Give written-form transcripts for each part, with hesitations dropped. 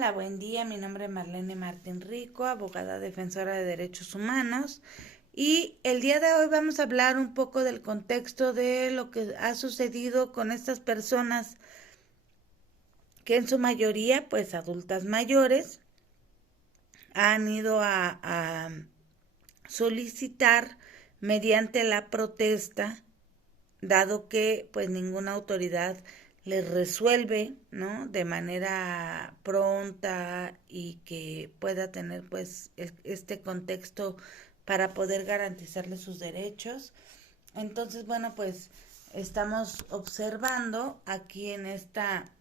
Hola, buen día. Mi nombre es Marlene Martín Rico, abogada defensora de derechos humanos. Y el día de hoy vamos a hablar un poco del contexto de lo que ha sucedido con estas personas que en su mayoría, pues adultas mayores, han ido a solicitar mediante la protesta, dado que pues ninguna autoridad les resuelve, ¿no? De manera pronta y que pueda tener pues este contexto para poder garantizarles sus derechos. Entonces, bueno, pues estamos observando aquí en esta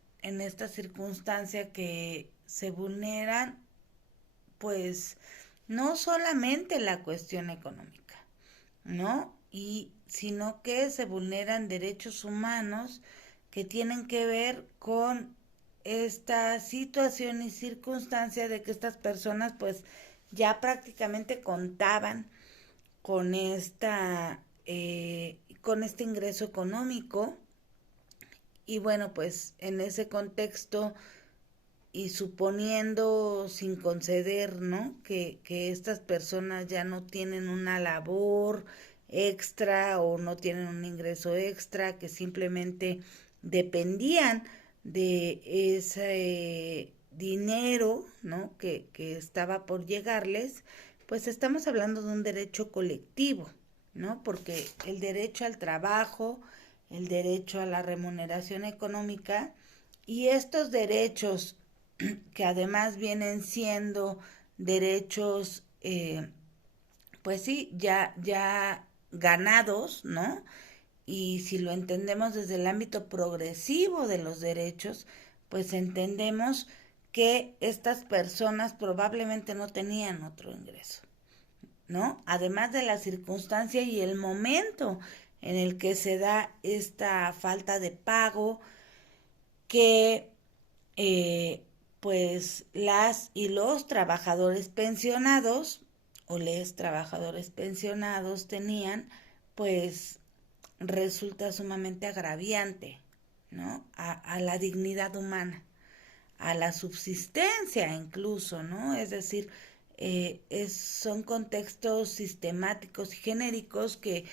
circunstancia que se vulneran pues no solamente la cuestión económica, ¿no? Y sino que se vulneran derechos humanos que tienen que ver con esta situación y circunstancia de que estas personas pues ya prácticamente contaban con con este ingreso económico y bueno pues en ese contexto y suponiendo sin conceder, ¿no? Que estas personas ya no tienen una labor extra o no tienen un ingreso extra, que simplemente dependían de ese dinero, ¿no? Que estaba por llegarles, pues estamos hablando de un derecho colectivo, ¿no? Porque el derecho al trabajo, el derecho a la remuneración económica y estos derechos que además vienen siendo derechos, pues sí, ya ganados, ¿no? Y si lo entendemos desde el ámbito progresivo de los derechos, pues entendemos que estas personas probablemente no tenían otro ingreso, ¿no? Además de la circunstancia y el momento en el que se da esta falta de pago que pues las y los trabajadores pensionados o les trabajadores pensionados tenían, pues resulta sumamente agraviante, ¿no? A la dignidad humana, a la subsistencia incluso, ¿no? Es decir, son contextos sistemáticos y genéricos que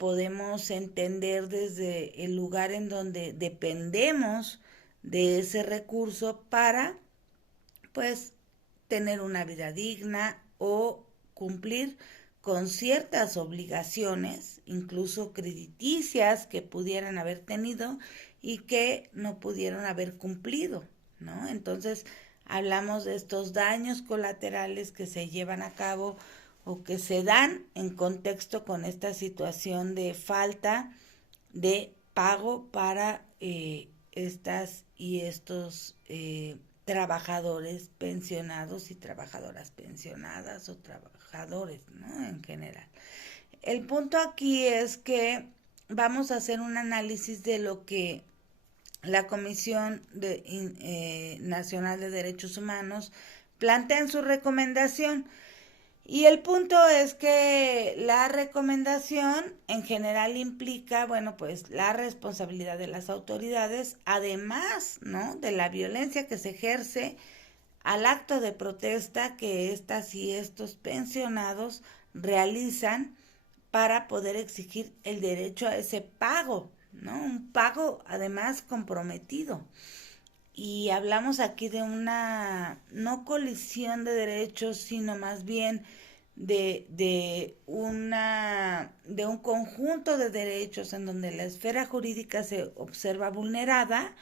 podemos entender desde el lugar en donde dependemos de ese recurso para, pues, tener una vida digna o cumplir con ciertas obligaciones, incluso crediticias que pudieran haber tenido y que no pudieron haber cumplido, ¿no? Entonces, hablamos de estos daños colaterales que se llevan a cabo o que se dan en contexto con esta situación de falta de pago para estas y estos trabajadores pensionados y trabajadoras pensionadas o trabajadores, ¿no? En general. El punto aquí es que vamos a hacer un análisis de lo que la Nacional de Derechos Humanos plantea en su recomendación. Y el punto es que la recomendación en general implica, bueno, pues la responsabilidad de las autoridades, además, ¿no? De la violencia que se ejerce al acto de protesta que estas y estos pensionados realizan para poder exigir el derecho a ese pago, ¿no? Un pago además comprometido. Y hablamos aquí de una no colisión de derechos, sino más bien de un conjunto de derechos en donde la esfera jurídica se observa vulnerada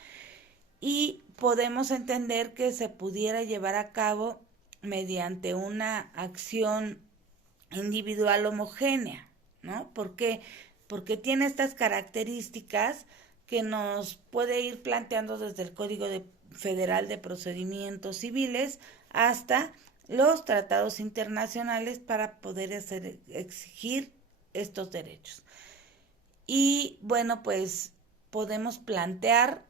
y podemos entender que se pudiera llevar a cabo mediante una acción individual homogénea, ¿no? ¿Por qué? Porque tiene estas características que nos puede ir planteando desde el Federal de Procedimientos Civiles hasta los tratados internacionales para poder exigir estos derechos. Y bueno, pues podemos plantear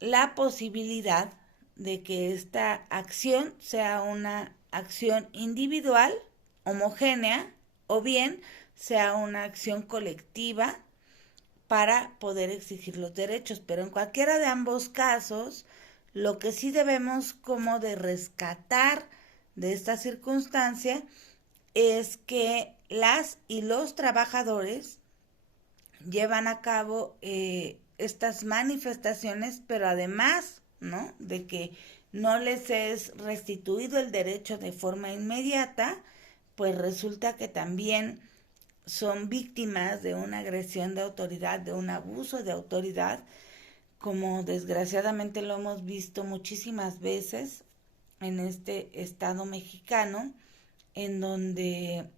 la posibilidad de que esta acción sea una acción individual, homogénea, o bien sea una acción colectiva para poder exigir los derechos. Pero en cualquiera de ambos casos, Lo que sí debemos como de rescatar de esta circunstancia es que las y los trabajadores llevan a cabo estas manifestaciones, pero además, ¿no?, de que no les es restituido el derecho de forma inmediata, pues resulta que también son víctimas de una agresión de autoridad, de un abuso de autoridad, como desgraciadamente lo hemos visto muchísimas veces en este estado mexicano, en donde,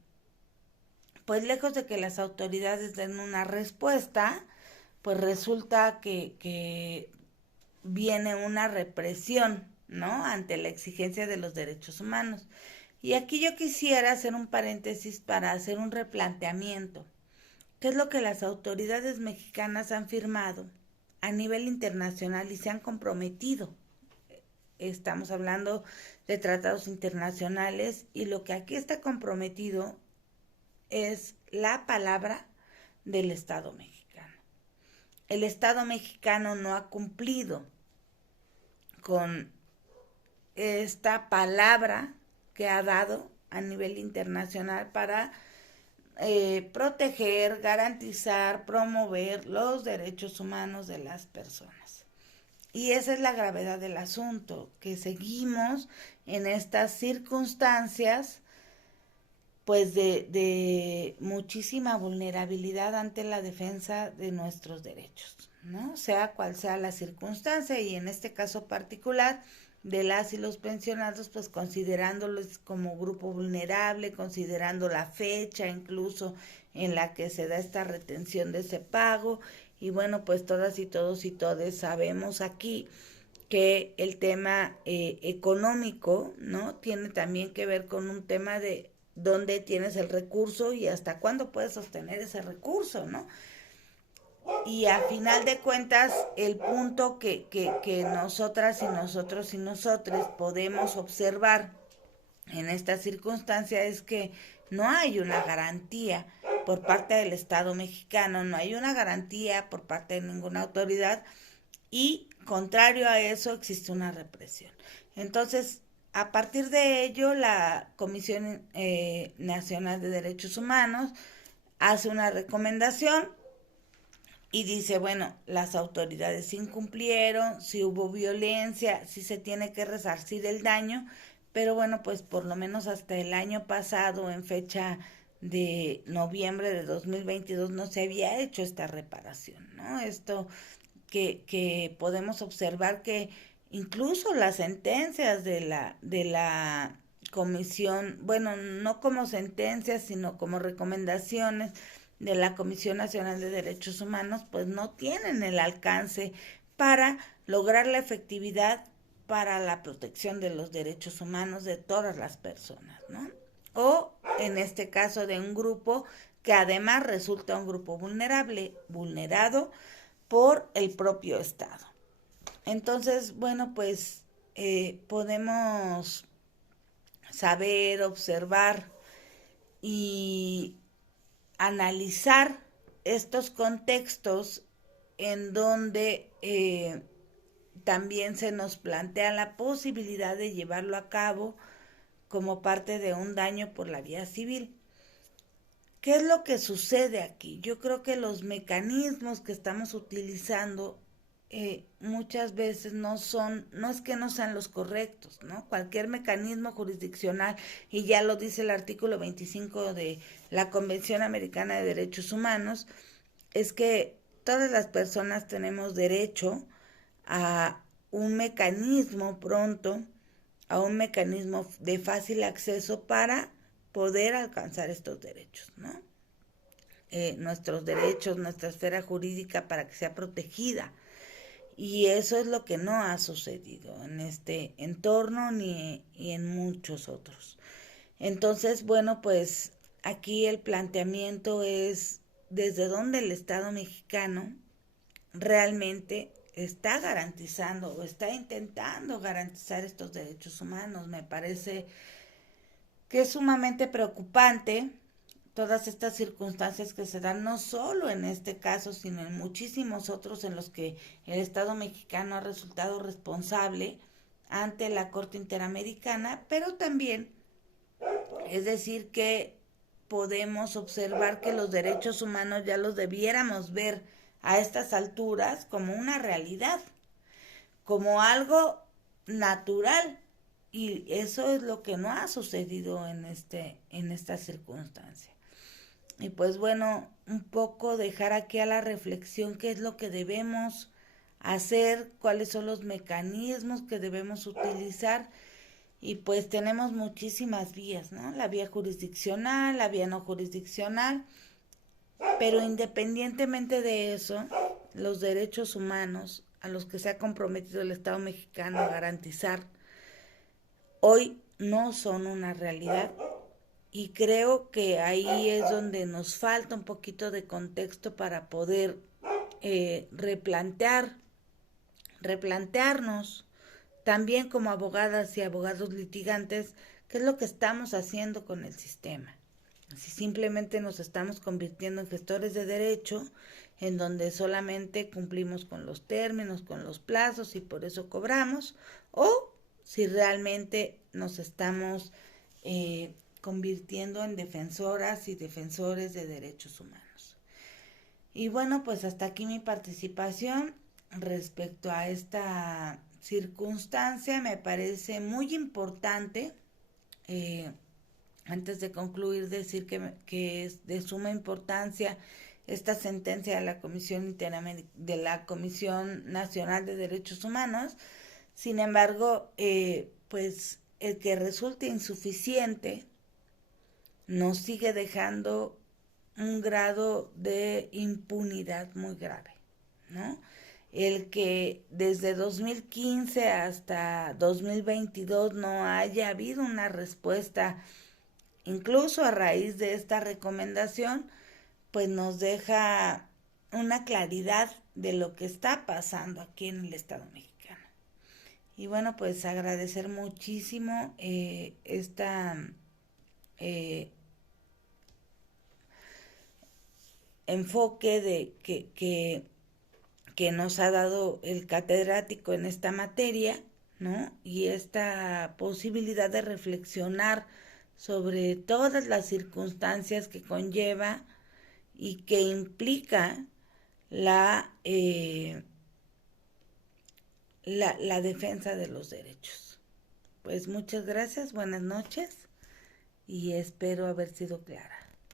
pues lejos de que las autoridades den una respuesta, pues resulta que viene una represión, ¿no?, ante la exigencia de los derechos humanos. Y aquí yo quisiera hacer un paréntesis para hacer un replanteamiento. ¿Qué es lo que las autoridades mexicanas han firmado a nivel internacional y se han comprometido? Estamos hablando de tratados internacionales y lo que aquí está comprometido es la palabra del Estado mexicano. El Estado mexicano no ha cumplido con esta palabra que ha dado a nivel internacional para proteger, garantizar, promover los derechos humanos de las personas. Y esa es la gravedad del asunto, que seguimos en estas circunstancias pues de muchísima vulnerabilidad ante la defensa de nuestros derechos, ¿no? Sea cual sea la circunstancia, y en este caso particular de las y los pensionados, pues considerándolos como grupo vulnerable, considerando la fecha incluso en la que se da esta retención de ese pago, y bueno, pues todas y todos y todes sabemos aquí que el tema económico, ¿no?, tiene también que ver con un tema de dónde tienes el recurso y hasta cuándo puedes sostener ese recurso, ¿no? Y a final de cuentas, el punto que nosotras y nosotros y nosotres podemos observar en esta circunstancia es que no hay una garantía por parte del Estado mexicano, no hay una garantía por parte de ninguna autoridad, y contrario a eso existe una represión. Entonces, a partir de ello, la Comisión Nacional de Derechos Humanos hace una recomendación y dice, bueno, las autoridades incumplieron, si hubo violencia, si se tiene que resarcir el daño, pero bueno, pues por lo menos hasta el año pasado, en fecha de noviembre de 2022, no se había hecho esta reparación, ¿no? Esto que podemos observar que incluso las sentencias de la comisión, bueno, no como sentencias, sino como recomendaciones de la Comisión Nacional de Derechos Humanos, pues no tienen el alcance para lograr la efectividad para la protección de los derechos humanos de todas las personas, ¿no? O en este caso de un grupo que además resulta un grupo vulnerable, vulnerado por el propio Estado. Entonces, bueno, pues podemos saber, observar y analizar estos contextos en donde también se nos plantea la posibilidad de llevarlo a cabo como parte de un daño por la vía civil. ¿Qué es lo que sucede aquí? Yo creo que los mecanismos que estamos utilizando muchas veces no es que no sean los correctos, ¿no? Cualquier mecanismo jurisdiccional, y ya lo dice el artículo 25 de la Convención Americana de Derechos Humanos, es que todas las personas tenemos derecho a un mecanismo pronto, a un mecanismo de fácil acceso para poder alcanzar estos derechos, ¿no? Nuestros derechos, nuestra esfera jurídica para que sea protegida. Y eso es lo que no ha sucedido en este entorno ni en muchos otros. Entonces, bueno, pues aquí el planteamiento es desde dónde el Estado mexicano realmente está garantizando o está intentando garantizar estos derechos humanos. Me parece que es sumamente preocupante todas estas circunstancias que se dan no solo en este caso, sino en muchísimos otros en los que el Estado mexicano ha resultado responsable ante la Corte Interamericana, pero también es decir que podemos observar que los derechos humanos ya los debiéramos ver a estas alturas como una realidad, como algo natural, y eso es lo que no ha sucedido en esta circunstancia. Y pues bueno, un poco dejar aquí a la reflexión qué es lo que debemos hacer, cuáles son los mecanismos que debemos utilizar. Y pues tenemos muchísimas vías, ¿no? La vía jurisdiccional, la vía no jurisdiccional, pero independientemente de eso, los derechos humanos a los que se ha comprometido el Estado mexicano a garantizar hoy no son una realidad. Y creo que ahí es donde nos falta un poquito de contexto para poder replantearnos también como abogadas y abogados litigantes qué es lo que estamos haciendo con el sistema. Si simplemente nos estamos convirtiendo en gestores de derecho, en donde solamente cumplimos con los términos, con los plazos y por eso cobramos, o si realmente nos estamos convirtiendo en defensoras y defensores de derechos humanos. Y bueno, pues hasta aquí mi participación respecto a esta circunstancia. Me parece muy importante, antes de concluir, decir que es de suma importancia esta sentencia de la Comisión Nacional de Derechos Humanos. Sin embargo, pues el que resulte insuficiente nos sigue dejando un grado de impunidad muy grave, ¿no? El que desde 2015 hasta 2022 no haya habido una respuesta, incluso a raíz de esta recomendación, pues nos deja una claridad de lo que está pasando aquí en el Estado mexicano. Y bueno, pues agradecer muchísimo esta enfoque de que nos ha dado el catedrático en esta materia, ¿no? Y esta posibilidad de reflexionar sobre todas las circunstancias que conlleva y que implica la defensa de los derechos. Pues muchas gracias, buenas noches y espero haber sido clara.